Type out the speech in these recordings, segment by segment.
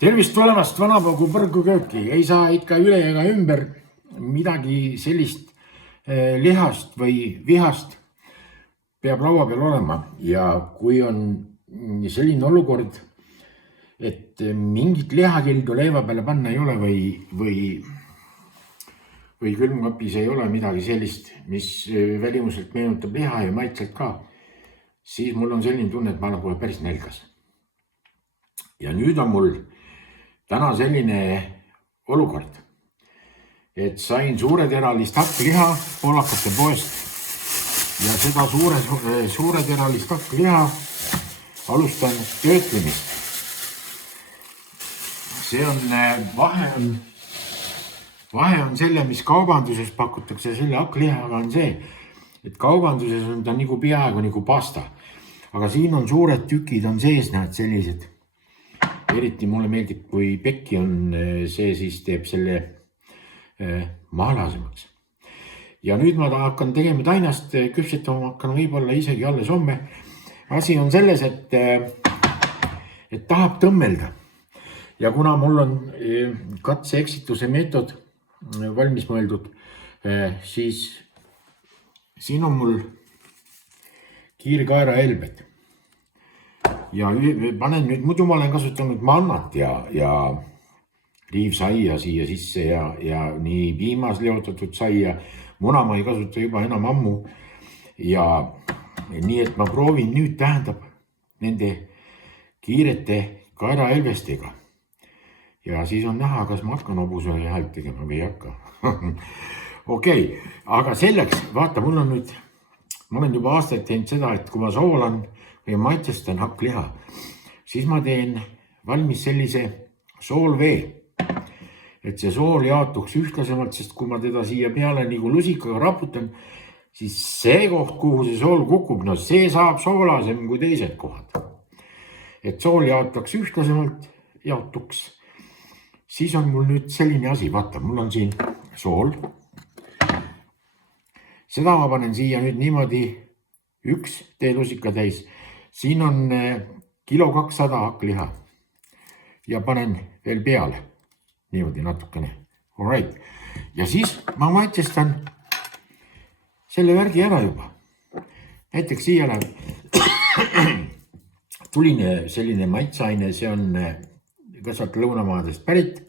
Tervist tulemast Vanapagu põrgukööki, ei saa ikka üle ega ümber midagi sellist lihast või vihast peab laua peal olema. Ja kui on selline olukord, et mingit lihakildu leiva peale panna ei ole või külmkapis ei ole midagi sellist, mis välimuselt meenutab liha ja maitselt ka, siis mul on selline tunne, et ma olen kohe päris nälgas. Ja nüüd on mul täna selline olukord, et sain suureteralist hakkliha poolakate poest ja seda suureteralist hakkliha alustan töötlemist. See on vahe on selle, mis kaubanduses pakutakse selle hakklihaga on see, et kaubanduses on ta nagu peaaegu nagu pasta, aga siin on suured tükid on sees, näed sellised. Eriti mulle meeldib, kui pekki on see, siis teeb selle mahlasemaks. Ja nüüd ma hakkan tegema tainast, küpsetama hakkan võib-olla isegi alles homme. Asi on selles, et tahab tõmmelda. Ja kuna mul on katse-eksituse meetod valmis mõeldud, siis siin on mul kiirkaera helbed. Ja panen nüüd, muidu ma olen kasutanud mannat ja liivsaia siia sisse ja nii piimas leotatud saia, muna ma ei kasuta juba enam ammu. Ja nii, et ma proovin nüüd tähendab nende kiirete kaerahelvestega. Ja siis on näha, kas ma hakkan hobuse häält tegema või ei hakka. Okei, aga selleks, vaata, ma olen juba aastaid teinud seda, et kui ma soolan või maitsestan hakkliha, siis ma teen valmis sellise soolvee, et see sool jaotuks ühtlasemalt, sest kui ma teda siia peale nagu lusikaga raputan, siis see koht, kuhu see sool kukub, no see saab soolasem kui teised kohad. Et sool jaotaks ühtlasemalt, jaotuks. Siis on mul nüüd selline asi, vaata, mul on siin sool. Seda ma panen siia nüüd niimoodi 1 teelusika täis. Siin on 1,2 kilo hakkliha ja panen veel peale niimoodi natukene. Alright. Ja siis ma maitsestan selle värgi ära juba. Näiteks siia läheb tuline selline maitseaine, see on kasvalt lõunamaadest pärit.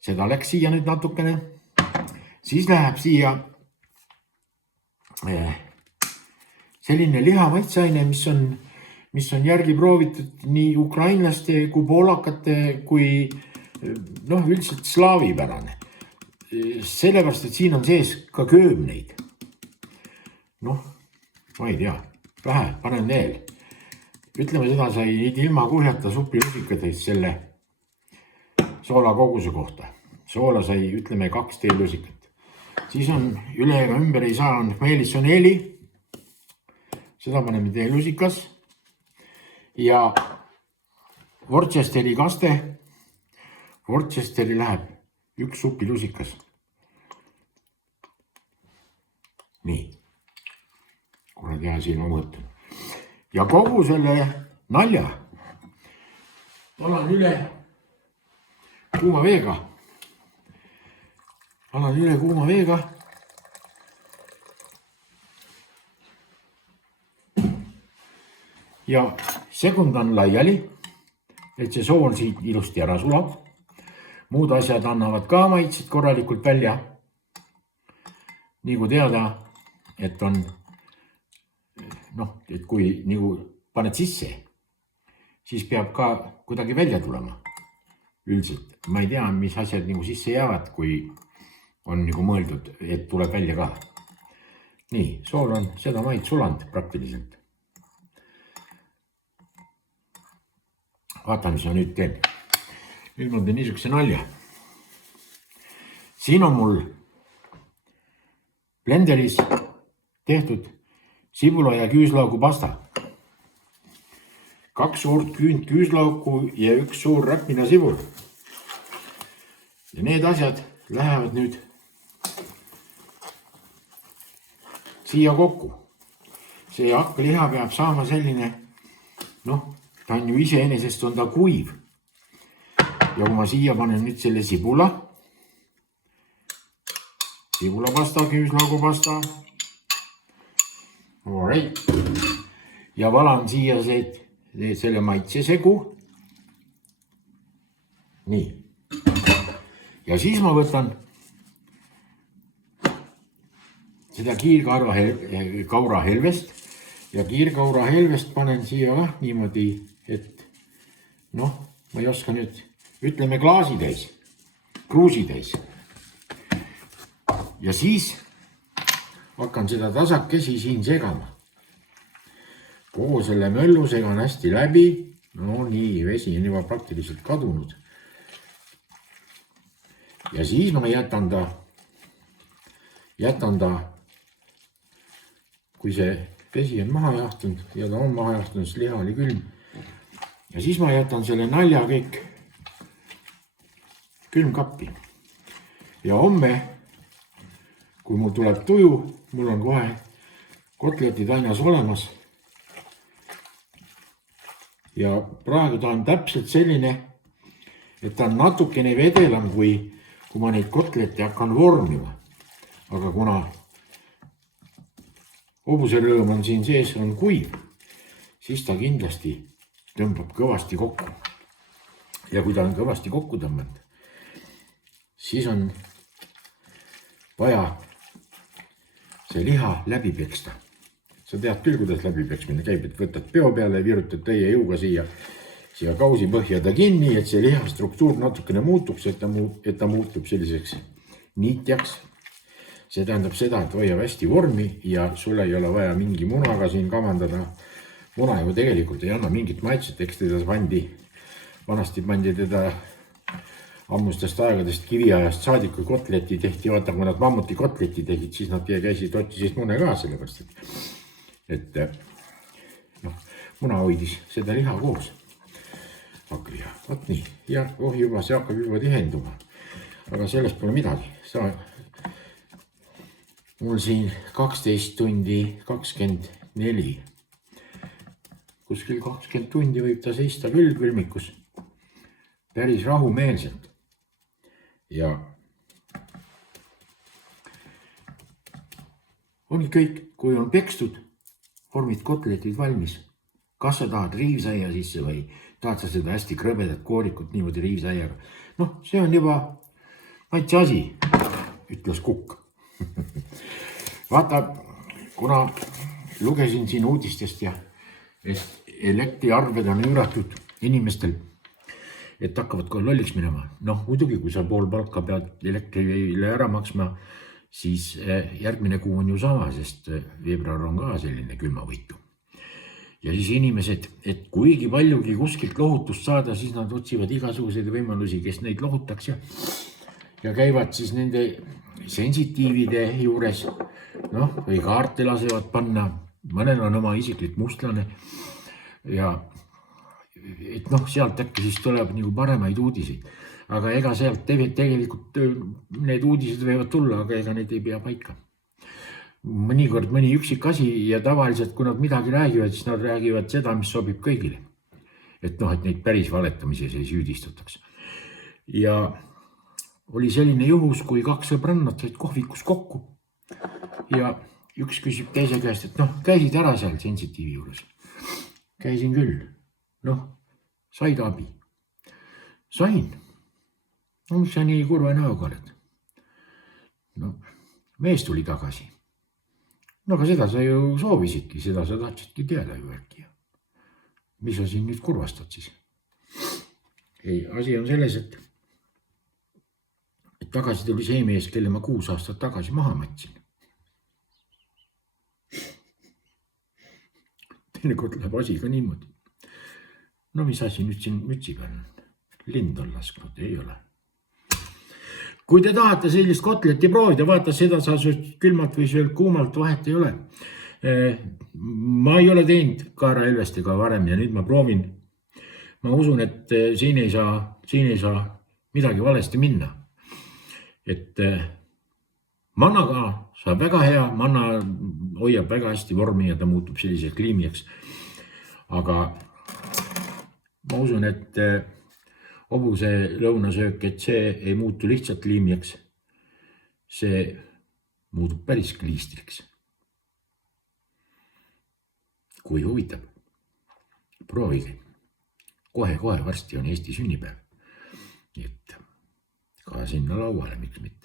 Seda läks siia nüüd natukene. Siis läheb siia selline liha maitseaine, mis on järgi proovitud nii ukrainlaste kui poolakate kui üldiselt slaavipärane. Sellepärast, et siin on sees ka köömneid. Ma ei tea, vähe, panen veel. Ütleme, seda sai ilma kuhjata supilusikates selle soola koguse kohta. Soola sai, ütleme, 2 teelusikat. Siis on üle ega ümber ei saa, on meelissoneeli. Seda paneme teelusikas. Ja Worcesteri kaste. Worcesteri läheb 1 supilusikas. Nii. Kuradi asi on mõõtun. Ja kogu selle nalja alan üle kuuma veega. Ja sekundan laiali, et see sool siit ilusti ära sulab. Muud asjad annavad ka maitsid korralikult välja. Nagu teada, et on, et kui nagu paned sisse, siis peab ka kuidagi välja tulema. Üldiselt, ma ei tea, mis asjad nagu sisse jäävad, kui on nagu mõeldud, et tuleb välja ka. Nii, sool on seda maid suland praktiliselt. Vaata, mis ma nüüd teen. Nüüd ma teen niisuguse nalja. Siin on mul blenderis tehtud sibula ja küüslaugu pasta. 2 suurt küünt küüslauku ja 1 suur räpina sibul. Ja need asjad lähevad nüüd siia kokku. See hakkliha peab saama selline, ta on ju iseenesest on ta kuiv, ja kui ma siia panen nüüd selle sibulapasta, küüslaugupasta. Alright. Ja valan siia selle maitsesegu. Nii. Ja siis ma võtan seda kiirkaurahelvest ja kiirkaurahelvest panen siia niimoodi, et noh, ma ei oska nüüd, ütleme klaasitäis, kruusitäis. Ja siis hakkan seda tasakesi siin segama. Kogu selle möllu segan hästi läbi. No nii, vesi on juba praktiliselt kadunud. Ja siis ma jätan ta, kui see vesi on maha jahtunud ja ta on maha jahtunud, siis liha oli külm. Ja siis ma jätan selle nalja kõik külmkappi. Ja homme, kui mul tuleb tuju, mul on kohe kotletid ainas olemas. Ja praegu ta on täpselt selline, et ta on natukene vedelam, kui ma neid kotleti hakkan vormima. Aga kuna hobuserõõm on siin sees, on kuiv, siis ta kindlasti tõmbab kõvasti kokku. Ja kui ta on kõvasti kokku tõmmanud, siis on vaja see liha läbi peksta. Sa tead küll, kuidas läbipeksmine käib, et võtad peo peale ja virutad täie jõuga siia kausi põhjada kinni, et see liha struktuur natukene muutuks, et ta muutub selliseks niitjaks. See tähendab seda, et hoiab hästi vormi ja sul ei ole vaja mingi munaga siin kavandada. Muna ju tegelikult ei anna mingit maitset, eks teda vanasti pandi teda ammustest aegadest kiviajast saadik, kui kotleti tehti, vaata, kui nad mammuti kotleti tegid, siis nad käisid otsisid mune ka sellepärast, et muna hoidis seda liha koos. Hakkliha, võt nii, ja juba see hakkab juba tihenduma, aga sellest pole midagi. Mul siin 12 tundi 24, kuskil 20 tundi võib ta seista küll külmikus, päris rahumeelselt. Ja ongi kõik, kui on pekstud, vormid kotletid valmis. Kas sa tahad riivsäia sisse või tahad sa seda hästi krõbedat koorikut niimoodi riivsäiaga? Noh, see on juba maitse asi, ütles Kukk. Vaata, kuna lugesin siin uudistest ja elektriarved on üüratud inimestel, et hakkavad kohe lolliks minema. Noh, muidugi, kui sa pool palka pead elektrile ära maksma, siis järgmine kuu on ju sama, sest veebruar on ka selline külmavõitu. Ja siis inimesed, et kuigi paljugi kuskilt lohutust saada, siis nad otsivad igasuguseid võimalusi, kes neid lohutaks ja käivad siis nende sensitiivide juures, või kaarte lasevad panna, mõnel on oma isiklik mustlane ja et sealt äkki siis tuleb nagu paremaid uudiseid, aga ega sealt tegelikult need uudised võivad tulla, aga ega need ei pea paika. Mõnikord mõni üksik asi ja tavaliselt, kui nad midagi räägivad, siis nad räägivad seda, mis sobib kõigile. Et neid päris valetamises ei süüdistataks. Ja oli selline juhus, kui 2 sõbrannat said kohvikus kokku ja üks küsib teise käest, et käisid ära seal sensitiivi juures. Käisin küll. Said abi. Sain. Mis sa nii kurva näoga oled? Mees tuli tagasi. Aga seda sa ju soovisidki, seda sa tahtsidki teada ju äkki. Mis sa siin nüüd kurvastad siis? Ei, asi on selles, et tagasi tuli see mees, kelle ma 6 aastat tagasi maha matsin. Teinekord läheb asi ka niimoodi. Mis asi nüüd siin mütsi peal on? Lind on lasknud, ei ole. Kui te tahate sellist kotleti proovida, vaata seda sa sööd külmalt või sööd kuumalt, vahet ei ole. Ma ei ole teinud kaerahelvestega varem ja nüüd ma proovin. Ma usun, et siin ei saa midagi valesti minna. Et mannaga saab väga hea, manna hoiab väga hästi vormi ja ta muutub selliseks kliimijaks. Aga ma usun, et hobuse lõunasöök, et see ei muutu lihtsalt liimjaks. See muutub päris kliistriks. Kui huvitab, proovige. Kohe varsti on Eesti sünnipäev. Nii et ka sinna lauale, miks mitte.